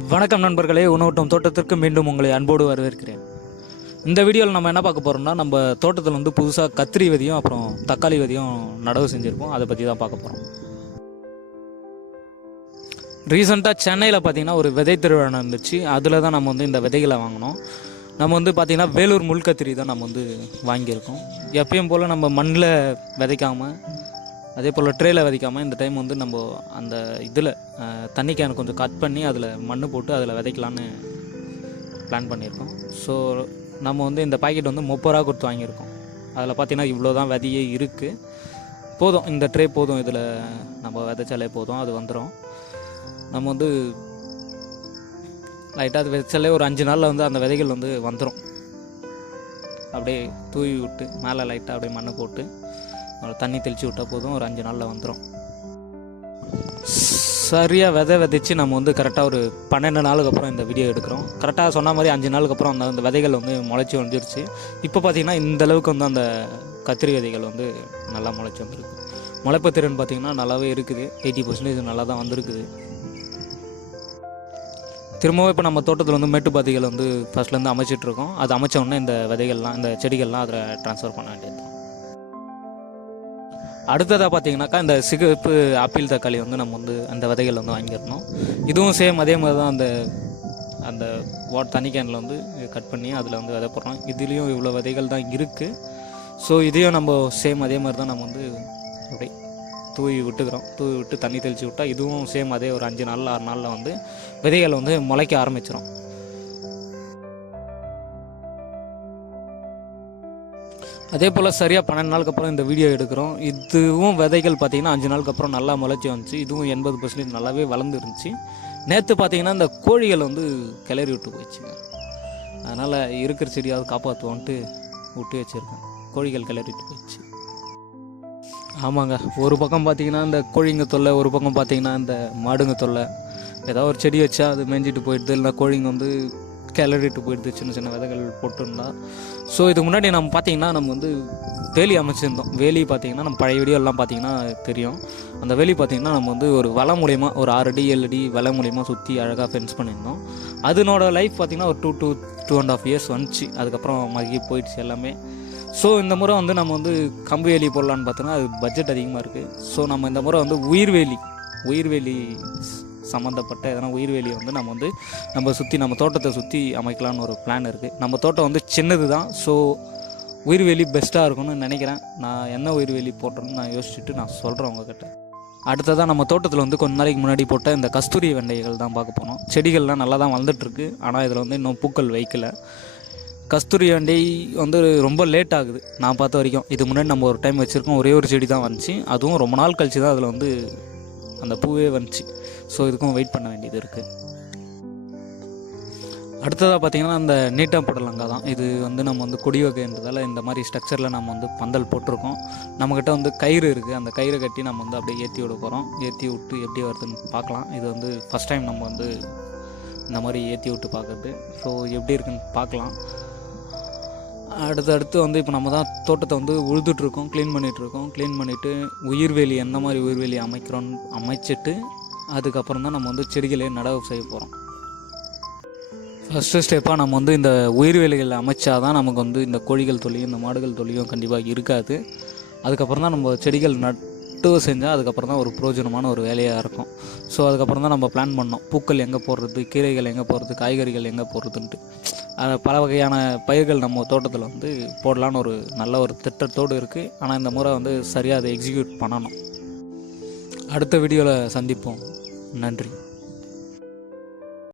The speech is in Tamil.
வணக்கம் நண்பர்களே உணவட்டும் தோட்டத்திற்கு மீண்டும் உங்களை அன்போடு வரவேற்கிறேன். இந்த வீடியோவில் நம்ம என்ன பார்க்க போகிறோம்னா நம்ம தோட்டத்தில் வந்து புதுசாக கத்திரி விதையும் அப்புறம் தக்காளி விதையும் நடவு செஞ்சுருக்கோம். அதை பற்றி தான் பார்க்க போகிறோம் ரீசெண்டாக சென்னையில் பார்த்தீங்கன்னா ஒரு விதை திருவிழா நடந்துச்சு. அதில் தான் நம்ம வந்து இந்த விதைகளை வாங்கினோம். நம்ம வந்து பார்த்திங்கன்னா வேலூர் முள்கத்திரி தான் நம்ம வந்து வாங்கியிருக்கோம். எப்பயும் போல் நம்ம மண்ணில் விதைக்காமல் அதே போல் ட்ரேயில் விதைக்காமல் இந்த டைம் வந்து நம்ம அந்த இதில் தண்ணி கேன் கொஞ்சம் கட் பண்ணி அதில் மண் போட்டு அதில் விதைக்கலான்னு பிளான் பண்ணியிருக்கோம். ஸோ நம்ம வந்து இந்த பாக்கெட் வந்து முப்பது ரூபா கொடுத்து வாங்கியிருக்கோம். அதில் பார்த்தீங்கன்னா இவ்வளோ தான் விதையே இருக்குது போதும் இந்த ட்ரே போதும் இதில் நம்ம விதைச்சாலே போதும் அது வந்துடும் நம்ம வந்து லைட்டாக அது விதைச்சாலே ஒரு அஞ்சு நாளில் வந்து அந்த விதைகள் வந்து வந்துடும் அப்படியே தூவி விட்டு மேலே லைட்டாக அப்படியே மண்ணை போட்டு தண்ணி தெளித்து விட்டால் போதும் ஒரு அஞ்சு நாளில் வந்துடும் சரியாக விதை விதைச்சு நம்ம வந்து கரெக்டாக ஒரு பன்னெண்டு நாளுக்கு அப்புறம் இந்த வீடியோ எடுக்கிறோம். கரெக்டாக சொன்ன மாதிரி அஞ்சு நாளுக்கு அப்புறம் அந்த அந்த விதைகள் வந்து முளைச்சி வந்துருச்சு இப்போ பார்த்தீங்கன்னா இந்த அளவுக்கு வந்து அந்த கத்திரி விதைகள் வந்து நல்லா முளைச்சி வந்துருக்கு. முளைப்பு திறன் பார்த்திங்கன்னா நல்லாவே இருக்குது. எயிட்டி பர்சன்டேஜ் நல்லா தான் வந்திருக்குது. திரும்பவும் இப்போ நம்ம தோட்டத்தில் வந்து மேட்டுப்பாத்திகள் வந்து ஃபஸ்ட்லேருந்து அமைச்சிட்டு இருக்கோம். அது அமைச்ச உடனே இந்த விதைகள்லாம் இந்த செடிகள்லாம் அதில் ட்ரான்ஸ்ஃபர் பண்ண வேண்டியது அடுத்ததாக பார்த்தீங்கன்னாக்கா இந்த சிகப்பு ஆப்பிள் தக்காளி வந்து நம்ம வந்து அந்த விதைகள் வந்து வாங்கிடணும். இதுவும் சேம் அதே மாதிரி தான் அந்த அந்த வாட் தண்ணி கேனில் வந்து கட் பண்ணி அதில் வந்து விதை போடுறோம். இதுலேயும் இவ்வளோ விதைகள் தான் இருக்குது ஸோ இதையும் நம்ம சேம் அதே மாதிரி தான் நம்ம வந்து அப்படி தூவி விட்டுக்கிறோம். தூவி விட்டு தண்ணி தெளித்து விட்டால் இதுவும் சேம் அதே ஒரு அஞ்சு நாளில் ஆறு நாளில் வந்து விதைகள் வந்து முளைக்க ஆரம்பிச்சிடும் அதே போல் சரியாக பன்னெண்டு நாளுக்கு அப்புறம் இந்த வீடியோ எடுக்கிறோம். இதுவும் விதைகள் பார்த்தீங்கன்னா அஞ்சு நாளுக்கு அப்புறம் நல்லா முளைச்சி வந்துச்சு. இதுவும் எண்பது பர்சன்டேஜ் நல்லாவே வளர்ந்து இருந்துச்சு. நேற்று பார்த்தீங்கன்னா இந்த கோழிகள் வந்து கிளறி விட்டு போயிடுச்சுங்க. அதனால் இருக்கிற செடியாவது காப்பாற்றுவோன்ட்டு விட்டு வச்சுருக்கேன். கோழிகள் கிளறிட்டு போயிடுச்சு. ஆமாங்க. ஒரு பக்கம் பார்த்தீங்கன்னா இந்த கோழிங்க தொல்லை ஒரு பக்கம் பார்த்தீங்கன்னா இந்த மாடுங்க தொல்லை. ஏதாவது ஒரு செடி வச்சா அது மேய்ஞ்சிட்டு போயிடுது. இல்லைனா கோழிங்க வந்து கிளறிட்டு போயிடுது சின்ன சின்ன விதைகள் போட்டுருந்தா. ஸோ இதுக்கு முன்னாடி நம்ம பார்த்தீங்கன்னா நம்ம வந்து வேலி அமைச்சிருந்தோம். வேலி பார்த்தீங்கன்னா நம்ம பழைய வீடியோ எல்லாம் பார்த்தீங்கன்னா தெரியும். அந்த வேலி பார்த்தீங்கன்னா நம்ம வந்து ஒரு வலை மூலயமா ஒரு ஆறு அடி ஏழு அடி வலை மூலயமா சுற்றி அழகாக ஃபென்ஸ் பண்ணியிருந்தோம். அதனோட லைஃப் பார்த்தீங்கன்னா ஒரு two to two and half years வந்துச்சு. அதுக்கப்புறம் மறுகி போயிடுச்சு எல்லாமே. ஸோ இந்த முறை வந்து நம்ம வந்து கம்பு வேலி போடலான்னு பார்த்தோன்னா அது பட்ஜெட் அதிகமாக இருக்குது ஸோ நம்ம இந்த முறை வந்து உயிர்வேலி உயிர்வேலி சம்மந்தப்பட்ட எதனா உயிர்வேலியை வந்து நம்ம வந்து நம்ம சுற்றி நம்ம தோட்டத்தை சுற்றி அமைக்கலான்னு ஒரு பிளான் இருக்குது நம்ம தோட்டம் வந்து சின்னது தான். ஸோ உயிர்வேலி பெஸ்ட்டாக இருக்கும்னு நினைக்கிறேன். நான் என்ன உயிர்வேலி போடுறேன்னு நான் யோசிச்சுட்டு நான் சொல்கிறேன் உங்ககிட்ட. அடுத்ததாக நம்ம தோட்டத்தில் வந்து கொஞ்ச நாளைக்கு முன்னாடி போட்ட இந்த கஸ்தூரி வெண்டைகள் தான் பார்க்க போனோம். செடிகள்லாம் நல்லா தான் வளர்ந்துட்டுருக்கு ஆனால் இதில் வந்து இன்னும் பூக்கள் வைக்கலை. கஸ்தூரி வெண்டை வந்து ரொம்ப லேட் ஆகுது. நான் பார்த்த வரைக்கும். இது முன்னாடி நம்ம ஒரு டைம் வச்சுருக்கோம். ஒரே ஒரு செடி தான் வந்துச்சு. அதுவும் ரொம்ப நாள் கழிச்சு தான் அதில் வந்து அந்த பூவே வந்துச்சு. ஸோ இதுக்கும் வெயிட் பண்ண வேண்டியது இருக்குது அடுத்ததாக பார்த்தீங்கன்னா அந்த நீட்டா புடலங்கா தான். இது வந்து நம்ம வந்து கொடி வகைன்றதால இந்த மாதிரி ஸ்ட்ரக்சரில் நம்ம வந்து பந்தல் போட்டிருக்கோம். நம்மக்கிட்ட வந்து கயிறு இருக்குது அந்த கயிறை கட்டி நம்ம வந்து அப்படியே ஏற்றி விட போகிறோம் ஏற்றி விட்டு எப்படி வருதுன்னு பார்க்கலாம் இது வந்து ஃபஸ்ட் டைம் நம்ம வந்து இந்த மாதிரி ஏற்றி விட்டு பார்க்குறது ஸோ எப்படி இருக்குன்னு பார்க்கலாம் அடுத்தடுத்து வந்து இப்போ நம்ம தான் தோட்டத்தை வந்து உழுதுட்ருக்கோம் க்ளீன் பண்ணிகிட்ருக்கோம் க்ளீன் பண்ணிவிட்டு உயிர்வேலி எந்த மாதிரி உயிர்வேலி அமைக்கிறோம் அமைச்சிட்டு அதுக்கப்புறம் தான் நம்ம வந்து செடிகளே நடவு செய்ய போகிறோம் ஃபஸ்ட்டு ஸ்டெப்பாக நம்ம வந்து இந்த உயிர்வேலிகள் அமைச்சா தான் நமக்கு வந்து இந்த கோழிகள் தொல்லியும் இந்த மாடுகள் தொல்லியும் கண்டிப்பாக இருக்காது. அதுக்கப்புறம் தான் நம்ம செடிகள் நட்டு செஞ்சால் அதுக்கப்புறம் தான் ஒரு பிரயோஜனமான ஒரு வேலையாக இருக்கும். ஸோ அதுக்கப்புறம் தான் நம்ம பிளான் பண்ணோம். பூக்கள் எங்கே போடுறது கீரைகள் எங்கே போடுறது காய்கறிகள் எங்கே போடுறதுன்ட்டு. பல வகையான பயிர்கள் நம்ம தோட்டத்தில் வந்து போடலான்னு ஒரு நல்ல ஒரு திட்டத்தோடு இருக்குது ஆனால் இந்த முறை வந்து சரியாக அதை எக்ஸிக்யூட் பண்ணணும். அடுத்த வீடியோவில் சந்திப்போம். நன்றி.